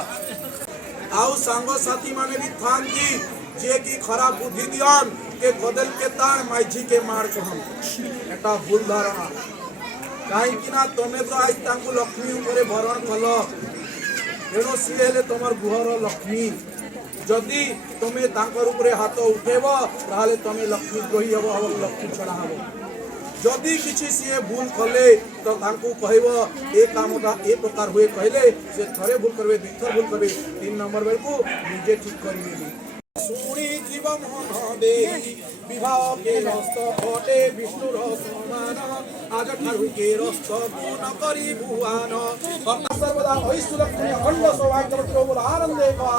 आउ सांग साथी माने भी थान की जे की खराब बुद्धि दियन के बदल के ताण माइझी के मार को हम एटा भूल धारणा काहे कि ना तमे तो आज तांकु लक्ष्मी ऊपर भरण कल एनो सिए हेले तमर गुहर लक्ष्मी जदि तमे तांकर ऊपर हाथ उठेब ताले तमे लक्ष्मी द्रोही हबो हबो लक्ष्मी छड़ा हबो जदि किसी सीए भूल कले तो तांकु कहबो ए कामटा ए प्रकार हुए कहले से थरे भूल करबे दुथर भूल करबे 3 नंबर बेल को निजे ठीक करबे सुनी जीव मोहन देई विवाह के रस्त फटे विष्णुर समान आज ठारु के रस्त गुण करी भुवन सर्वदा ऐसु लक्ष्मी अखंड सौभाग्य बोल आनंदे का